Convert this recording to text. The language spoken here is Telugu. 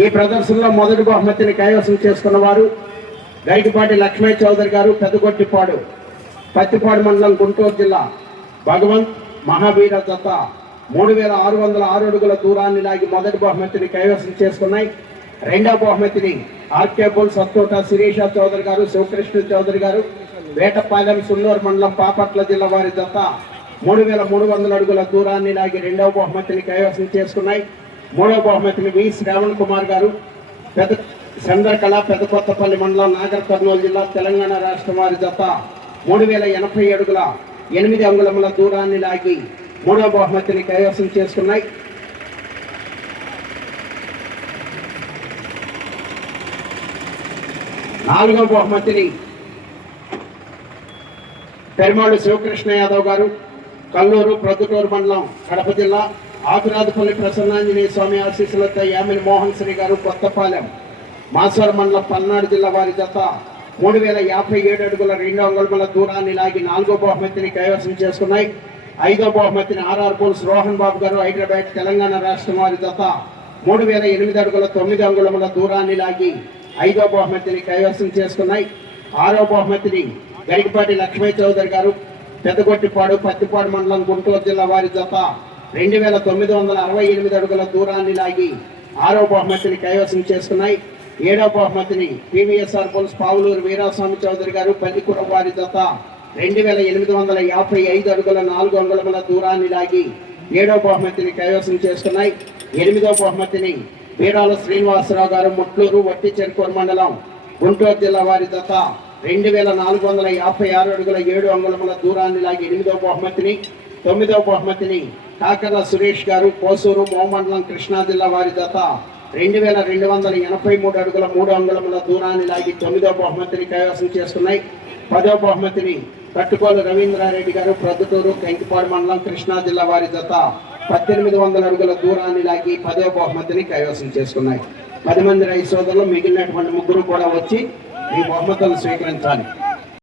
ఈ ప్రదర్శనలో మొదటి బహుమతిని కైవసం చేసుకున్న వారు గైటిపాటి లక్ష్మీ చౌదరి గారు పెద్దగొట్టిపాడు పత్తిపాడు మండలం గుంటూరు జిల్లా. భగవంత్ మహావీర దత్త మూడు వేల ఆరు వందల ఆరు అడుగుల దూరాన్ని లాగి మొదటి బహుమతిని కైవసం చేసుకున్నాయి. రెండవ బహుమతిని ఆర్కేబుల్ సత్తోట శిరీష చౌదరి గారు శివకృష్ణ చౌదరి గారు వేటపాలెం సున్నూరు మండలం పాపట్ల జిల్లా వారి దత్త మూడు వేల మూడు వందల అడుగుల దూరాన్ని లాగి రెండవ బహుమతిని కైవసం చేసుకున్నాయి. మూడవ బహుమతిని వి శ్రావణ్ కుమార్ గారు పెద్ద చంద్రకళ పెద్ద కొత్తపల్లి మండలం నాగర్ కర్నూలు జిల్లా తెలంగాణ రాష్ట్రం వారి జత మూడు వేల ఎనభై అడుగుల ఎనిమిది అంగుళముల దూరాన్ని లాగి మూడవ బహుమతిని కైవసం చేసుకున్నాయి. నాలుగవ బహుమతిని పెరుమాళు శివకృష్ణ యాదవ్ గారు కల్లూరు ప్రొద్దుటూరు మండలం కడప జిల్లా ఆకురాదుపల్లి ప్రసన్నాంజనేయ స్వామి ఆశీస్సులతో యామిని మోహన్ శ్రీ గారు కొత్తపాలెం మాసవరం మండలం పల్నాడు జిల్లా వారి జత మూడు వేల యాభై ఏడు అడుగుల రెండు అంగుళముల దూరాన్ని లాగి నాలుగో బహుమతిని కైవసం చేసుకున్నాయి. ఐదో బహుమతిని ఆర్ఆర్ పోల్స్ రోహన్ బాబు గారు హైదరాబాద్ తెలంగాణ రాష్ట్రం వారి జత మూడు వేల ఎనిమిది అడుగుల తొమ్మిది అంగుళముల దూరాన్ని లాగి ఐదో బహుమతిని కైవసం చేసుకున్నాయి. ఆరో బహుమతిని గరికపాటి లక్ష్మీ చౌదరి గారు పెద్దగొట్టిపాడు పత్తిపాడు మండలం గుంటూరు జిల్లా వారి జత రెండు వేల తొమ్మిది వందల అరవై ఎనిమిది అడుగుల దూరాన్ని లాగి ఆరో బహుమతిని కైవసం చేసుకున్నాయి. ఏడో బహుమతిని పివిఎస్ఆర్ పోల్స్ పావులూరు వీరాస్వామి చౌదరి గారు పల్లికూర వారి జత రెండు వేల ఎనిమిది వందల యాభై ఐదు అడుగుల నాలుగు అంగుళముల దూరాన్ని లాగి ఏడో బహుమతిని కైవసం చేసుకున్నాయి. ఎనిమిదో బహుమతిని వీరాల శ్రీనివాసరావు గారు ముట్లూరు వట్టి చెరుకూరు మండలం గుంటూరు జిల్లా వారి జత రెండు వేల నాలుగు వందల యాభై ఆరు అడుగుల ఏడు అంగుళముల దూరాన్ని లాగి ఎనిమిదో బహుమతిని తొమ్మిదో బహుమతిని కాకర్ల సురేష్ గారు కోసూరు మోమండలం కృష్ణా జిల్లా వారి జత రెండు వేల రెండు వందల ఎనభై మూడు అడుగుల మూడు అంగుళముల దూరాన్ని లాగి తొమ్మిదో బహుమతిని కైవసం చేసుకున్నాయి పదో బహుమతిని కట్టుకోలు రవీంద్రారెడ్డి గారు ప్రొద్దుటూరు కంకిపాడు మండలం కృష్ణా జిల్లా వారి జత పద్దెనిమిది వందల అడుగుల దూరాన్ని లాగి పదో బహుమతిని కైవసం చేసుకున్నాయి పది మంది రైతు సోదరులు మిగిలినటువంటి ముగ్గురు కూడా వచ్చి ఈ బహుమతులు స్వీకరించాలి.